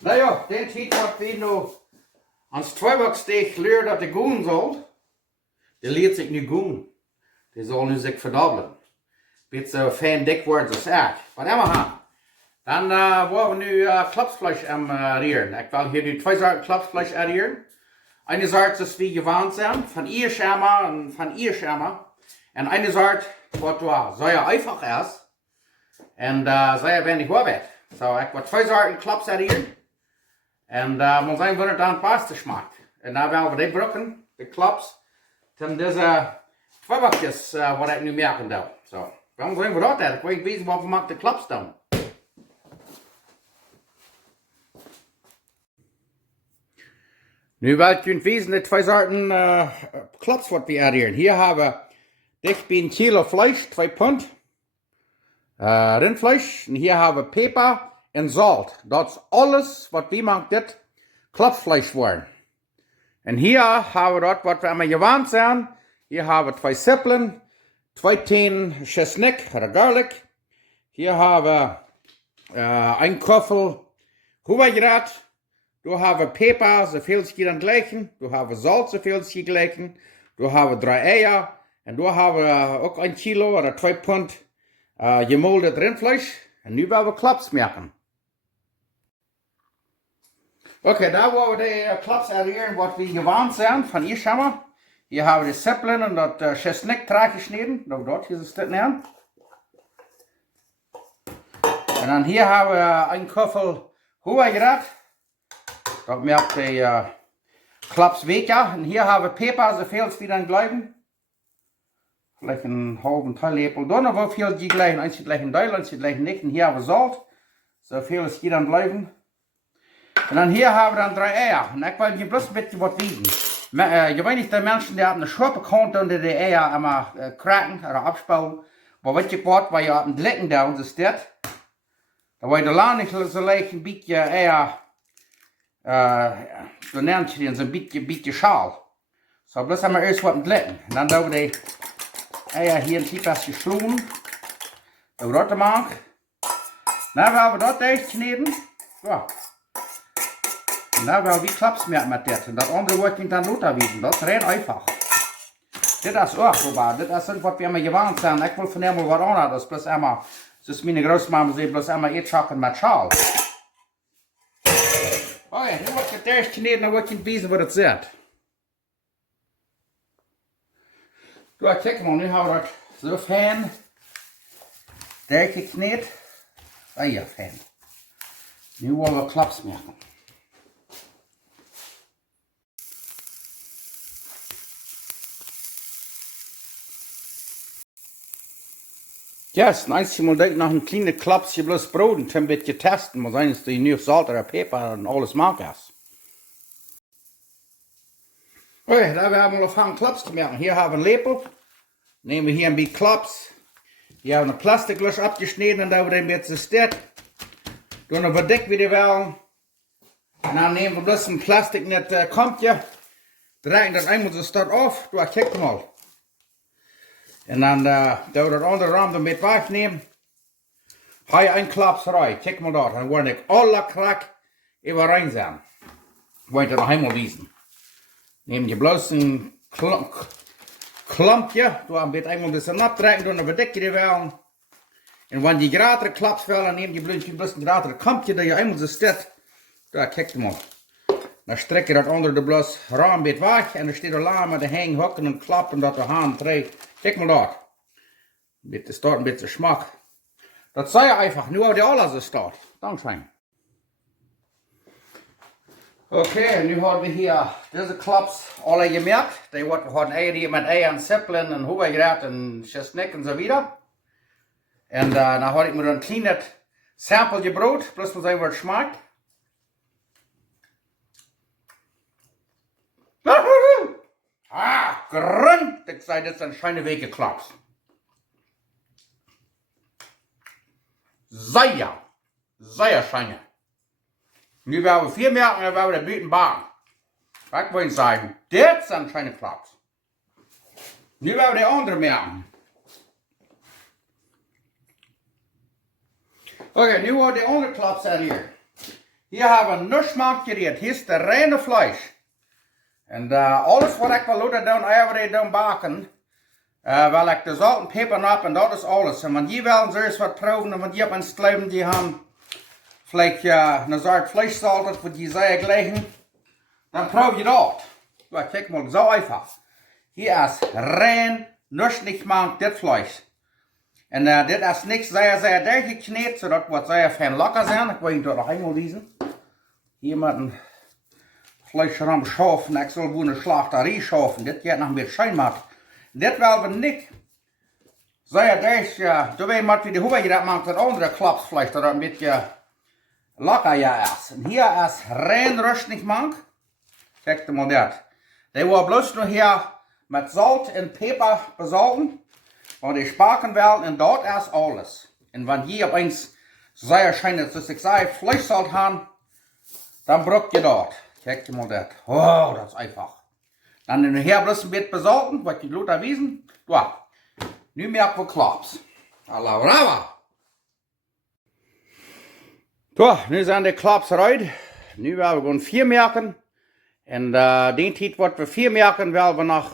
Nou ja, den tijd wat we nu ans tweebakssteeg leert dat de goen zal, die leert zich nu goen. Die zal nu zich verdobbelen. Beetje fijn dik worden als ik. Wat hebben we gaan? Dan worden we nu klapsfleisch am rieren. Ik wil hier nu twee soorten klapsfleisch rieren. Eine Sorte ist wie gewohnt zijn, van Ierschema en van Ierschema. En eine Sorte, wat sehr einfach ist. En sehr wenig Arbeit. So, ich will zwei Sorten Klaps rieren. En mal sehen, wie es dann passt schmeckt. En dan werden we die brokken, de klaps, dan deze tweebakjes wat ik nu merken doe. So, we gaan zien wat dat is. Ik weet niet wat we maken de klaps dan. Nu wil ik jullie wijzen de twee soorten klaps wat we arrieren. Hier hebben we dicht bij een kilo vlees, 2 pond. Rindvlees. En hier hebben we peper en zout. Dat is alles wat we maken dit klapsvlees worden. En hier hebben we dat wat we allemaal gewend zijn. Hier hebben we 2 sippelen, 2 teen chesnik, garlic. Hier hebben we een koffel hoevergraad. Daar hebben we peper, zoveel als je dan gleichen. Daar hebben we zout, zoveel als je gleichen. Daar hebben we 3 eieren. En daar hebben we ook 1 kilo of 2 pond gemolden rindvlees. En nu willen we klaps maken. Oké, daar willen we de klaps arrieren wat we gewend zijn van hier samen. Hier hebben we de sippelen en dat chesnik traag gesneden. Nou, dat hier is het neer. En dan hier hebben we een koffel hoevergraad. Dat merkt de klaps weker. En hier hebben we peper, zoveel als we dan blijven. Vielleicht een halve theelepel. Dan nog wel veel die gleich. Eins zit gleich een deel, eins zit gleich niet. En hier hebben we zout. Zoveel als die dan blijven. En dan hier hebben we dan 3 eieren. En ik wil je bloß een beetje wat wiegen. Je weet niet, de mensen die hebben een schorpe kant onder de eieren immer kraken of afspouwen. Maar weet je wat, waar je op het lekken down is dit. Dan word je de laan niet zo leicht een beetje eier. Zo neemt je die in zo'n beetje schaal. Zo, bloß hebben we eerst wat lekken. En dan doen we de eier hier een type gesloten. Doen we dat te maken. Dan hebben we dat dichtgesneden. Zo. En dan gaan we klaps met dit. En dat andere wordt niet aan uitwijzen. Dat is heel einfach. Dit is ook probaar. Dit is wat we immer gewend zijn. Ik wil van helemaal wat anders. Dat is bloß immer. Dus mijn grootmama zei bloß immer eetzakken met schaal. Oh ja, nu wordt het eerst gesneden. Dan wordt je wijzen wat het zit. Zo, kijk maar. Nu hebben we dat zo fijn. Dik gekneed. Ah ja, fijn. Nu willen we klaps maken. Ja, es ist einmal denk nach einem kleinen Klapsje bloß Brot und ein bisschen testen. Mal sein, dass du nur Salz oder Pfeffer und alles magst. Okay, da werden wir noch einen Klaps zu machen. Hier haben wir einen Lepel. Nehmen wir hier ein bisschen Klaps. Hier haben wir eine Plastiklösch abgeschnitten und da wird ein bisschen steht. Dann noch verdeckt wie die wollen. Und dann nehmen wir bloß ein Plastik nicht kommt ja. Drehen das einmal so start auf. Du check mal. En dan doen we dat andere rand een beetje wegnemen. Ga je een klaps rein. Kijk maar daar. Dan word ik alle krak even rein zijn. Wil je dat nog helemaal wiezen. Neem je bloos een klampje. Doe een beetje eenmaal dus een optrekken. Dan verdek je die wel. En wanneer die grotere klaps wel, dan neem je bloos een grotere kampje. Dat je eenmaal zo zit. Daar, kijk maar. Dan strek je dat onder de bloos raam een beetje weg. En dan staat er lang met de hang hokken en klappen dat de haan trekt. Kijk mal da. Bitte start ein bisschen Geschmack. Das sei einfach nur die alles start. Dankeschön. Okay, nu haben wir hier diese Klaps alle gemerkt. Die haben Eier hier mit Eiern, Sippeln und Hoevergraad und Chesnik und so weiter. Und dann habe ich mir ein kleines Sample gebrot, bloß mal sehen, was es schmeckt. Ah, grund! Ik zei, dit zijn schijne weken klaps. Zeer schijne. Nu werden we 4 merken en werden we de buiten baan. Ik wil zeggen, dit zijn schijne klaps. Nu werden we de andere merken. Oké, nu worden de andere klaps uit hier. Hier hebben we niks gemaakt. Hier is de reine vlees. En alles wat ik wil laten doen, every doen bakken. Wil ik de zout en peper op en dat is alles. En wanneer je wel eens wat proeven, en wanneer je mensen geloven die hebben, vielleicht een soort vleessalter, wat je zei liggen, dan proef je dat. Ja, kijk mal, zo einfach. Hier is rein, niks niet gemaakt, dit vlees. En dit is niks sehr dicht gekneed, zodat wat sehr fijn lekker zijn. Ik wil je dat nog eenmaal lezen. Hier met een vleesram schaffen, ik zal wohl een slachterie schaffen. Dit gaat nog een beetje schijn maken. Dit wel we niet. Sehr dicht, ja. Toen weet je hoe je dat maakt, dat andere klapsvlees, dat een beetje lekker ja is. En hier is rein rustig gemaakt. Kijk mal dat. Die wordt bloß nog hier met zout en peper bezouten. Maar die spaken wel en dat is alles. En wanneer je opeens sehr schijnt, dus ik zei, vleeszout hebben, dan brok je dat. Kijk je mal dat. Oh, dat is einfach. Dan in hier bloß een beetje bezouten, wat je Luther wiesen. Ja. Nu merken we klaps. Alla brava. Ja, nu zijn de klaps eruit. Nu willen we gewoon 4 merken. En die tijd wat we 4 merken, willen we nog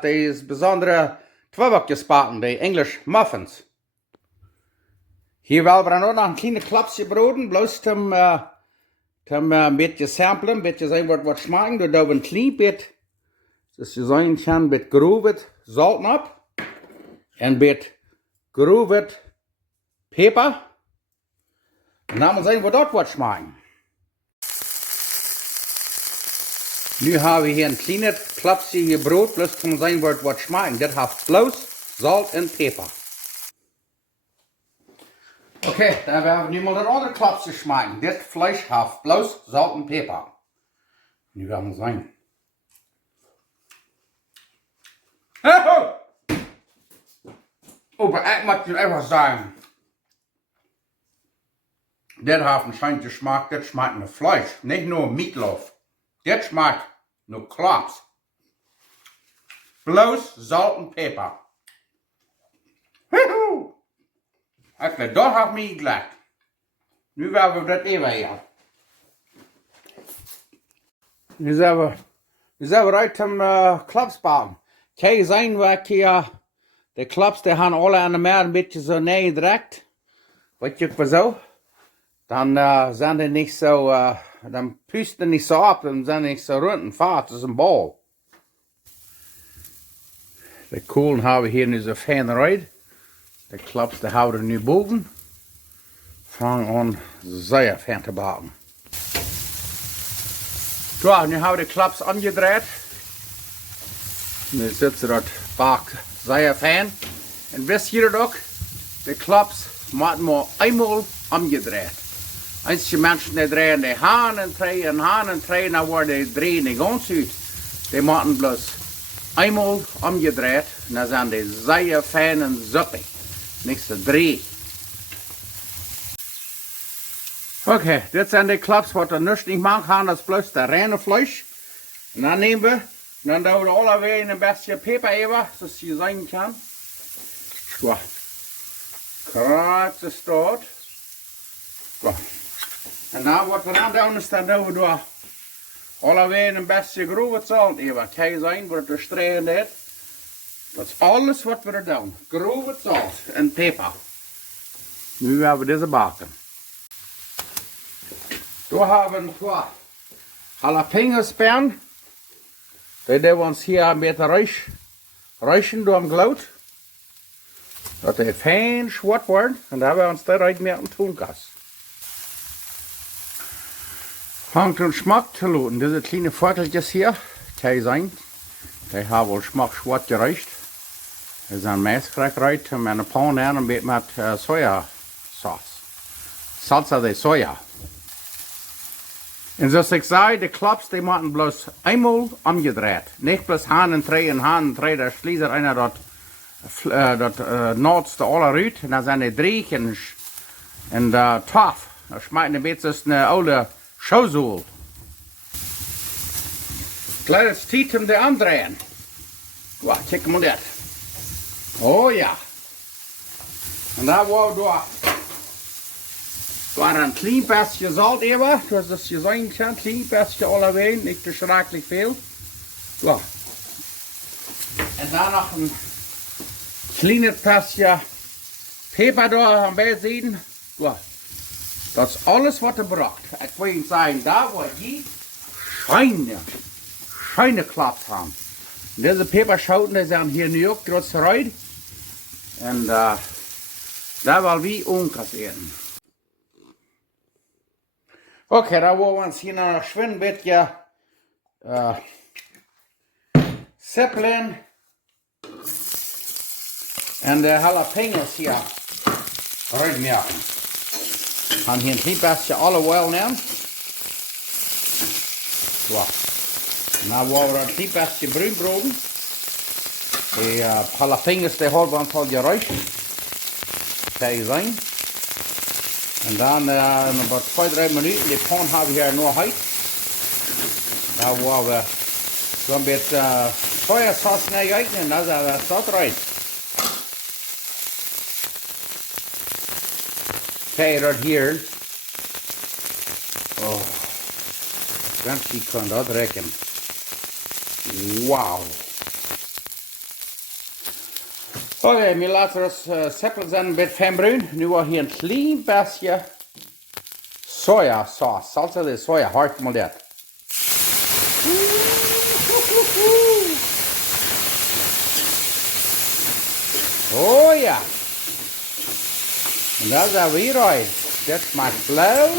die bijzondere tweebakjes bakken, die English muffins. Hier willen we dan ook nog een kleine klapsje broden, bloß een beetje samplen, een beetje zien wat smaken. Door doen we een klein beetje, dus je zien kan, een beetje geroerd zout op. En een beetje geroerd peper. En dan zien we dat wat smaken. Nu hebben we hier een kleine klapsje hier brood, plus om zien wat smaken. Dit heeft bloos, zout en peper. Oké, dan hebben we nu maar een andere klapsje smaken. Dit vlees heeft bloos, zout en peper. Nu gaan we zien. Oh, maar ik moet je even zeggen. Dit heeft een schijntje smaak, dit smaakt naar vlees, niet nur meatloaf. Dit smaakt naar klaps. Bloos, zout en peper. Oké, dat heeft me gelukt. Nu willen we dat even hier. Nu zijn we uit om klaps bouwen. Kan je zien waar hier de klaps die gaan alle aan de meer een beetje zo neergedrukt. Weet je wat zo? Dan zijn die niet zo, dan pusten die niet zo op, dan zijn die niet zo rund en vaart als een bal. De koelen hebben we hier nu zo fijn eruit. De klaps die houden nu boven. Vangen aan zeer fijn te bakken. Ja, nu hebben we de klaps aangedraaid. Nu zit ze dat bak zeer fijn. En wist je dat ook? De klaps moeten maar eenmaal aangedraaid. Als je mensen die draaien de haan en treien, dan worden die draaien niet ganz uit. Die moeten bloos eenmaal omgedraaid, en dan zijn die zeer fijn en zuppig. Niks te draaien. Oké, dit zijn de klaps wat er niks niet maken gaan, dat is bloos de reine vlees. En dan nemen we, dan doen we alle weer een beetje peper even, zoals je zien kan. Zo. Kruid is dat. Zo. En dan wat we dan doen is, dan doen we door alweer een beetje grove zout even. Kan je zien wat er strijden is? Dat is alles wat we er doen. Grove zout en peper. Nu hebben we deze bakken. Toen hebben we een jalapenos sperren. Die doen we ons hier een beetje rijchen door het gloed. Dat die fijn zwart worden. En dan hebben we ons daaruit met een toonkas. Hangt een smaak te laten. Deze kleine vorkeltjes hier, kan je zien. Die hebben wel smaak zwart gereicht. Die zijn meestal gereicht met een pan en een beetje met sojasaus. Salsa de soja. En zoals ik zei, de klaps die moeten bloos eenmaal omgedraaid. Niet bloos haan en treien, daar schließt einer dat noodste alle uit. En dan zijn die drie en tof. Dat schmeckt een beetje als een oude showzool. Kleines tijd om de aandraaien. Wow, kijk maar dat. Oh ja. En daar worden we War een klein beetje zout even. Dus dat je zeggen kan, een klein beetje allebei, niet te schrikkelijk veel. Ja. En dan nog een klein beetje peper daar aan bij zitten. Ja. Dat is alles wat er braucht. Ik wil je zeggen, daar waar die schijne klap haben. Deze peperschoten die zijn hier nu ook trots eruit. En daar wil we omkasseren. Oké, dan willen we ons hier nog schön een beetje seppelen. En de jalapenos hier uitmerken. We gaan hier een klein beetje olive nemen. Zo. Nou willen we een klein beetje bruin broden. Die jalapenos die houden we ons al geruischt. Kan je zijn. En dan in about 2-3 minuten, die pan hebben we hier nog uit. Dan willen we zo'n beetje sojasaus neergeten en dat staat eruit. Kijk dat hier. Oh, Francie kan dat rekenen. Wauw. Oké, we laten ons seppelen zijn een beetje fijnbruin. Nu wil hier een klein beetje sojasaus. Salsa de soja, hard maar dat. Oh ja. En dat zijn we hieruit. Dat smaakt blauw.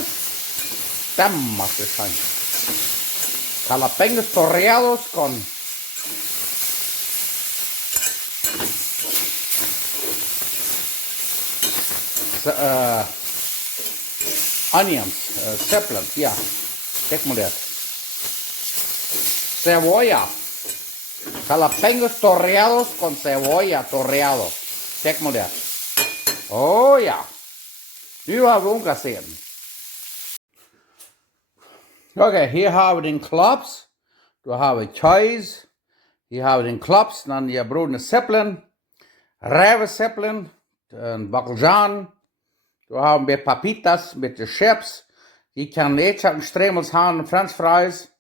Dat mag het zijn. Jalapenos torreados con onions, seppelen, ja. Kijk maar dat. Cebolla. Jalapenos torreados con cebolla torreados. Kijk maar dat. Oh ja. Nu hebben we omkasseren. Oké, hier hebben we de klops. Daar hebben we cheese. Hier hebben we de klops. Dan die broodene seppelen. Rijvenseppelen. Een bakkeljan. Daar hebben we papitas met de chips. Die kan eten stremels hebben, french fries.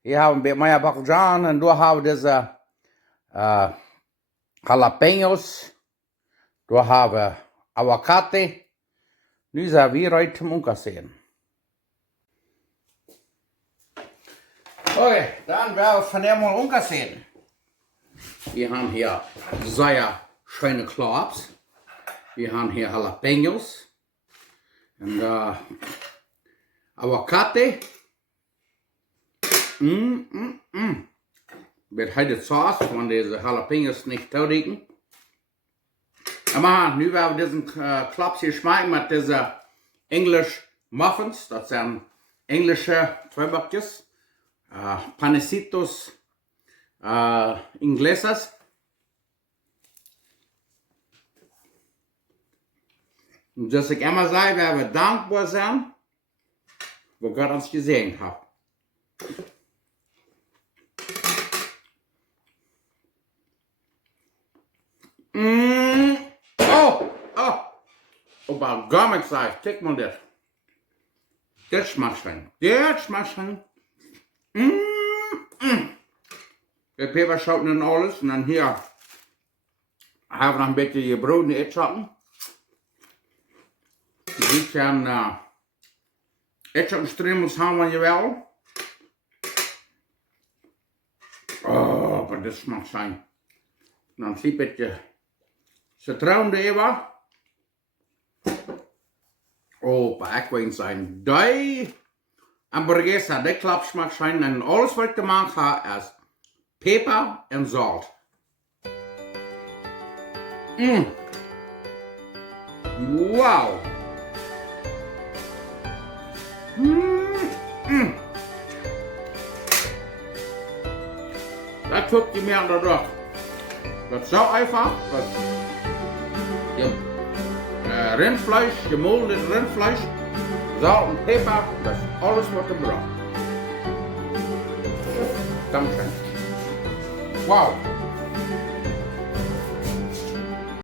Hier hebben we meer bakkeljan. En daar hebben we deze jalapenos. Daar hebben we avocado. Nu zijn we hier uit om omkasseren. Oké, dan werden we van helemaal omkasseren. We hebben hier sehr schöne klops. We hebben hier jalapenos. En avocado. Met heide saus, want deze jalapenos niet toedienen. Maar nu werden we deze klops hier smaken met deze English muffins. Dat zijn Englische tweebakjes. Panecitos ingleses. Dus ik immer zei, we hebben dankbaar zijn voor God ons gezegend heeft. Op een gammel zei, kijk maar dit. Dit smaakt fijn. Dit smaakt fijn. De peperschoten en alles. En dan hier hebben we nog een beetje je brood in eten. Die kan etensstremels hebben je wel. Oh, maar dit smaakt fijn. Dan zie je een beetje citroen erin. Oh, maar ik weet zijn. Die hamburguesa, die klap smaakt fijn. En alles wat ik maken ga is peper en zout. Wow. Dat tut je meer dan dat. Dat is zo einfach. Rindfleisch, gemoldenes Rindfleisch, Salz und Pfeffer, das ist alles, was du brauchst. Dankeschön. Wow.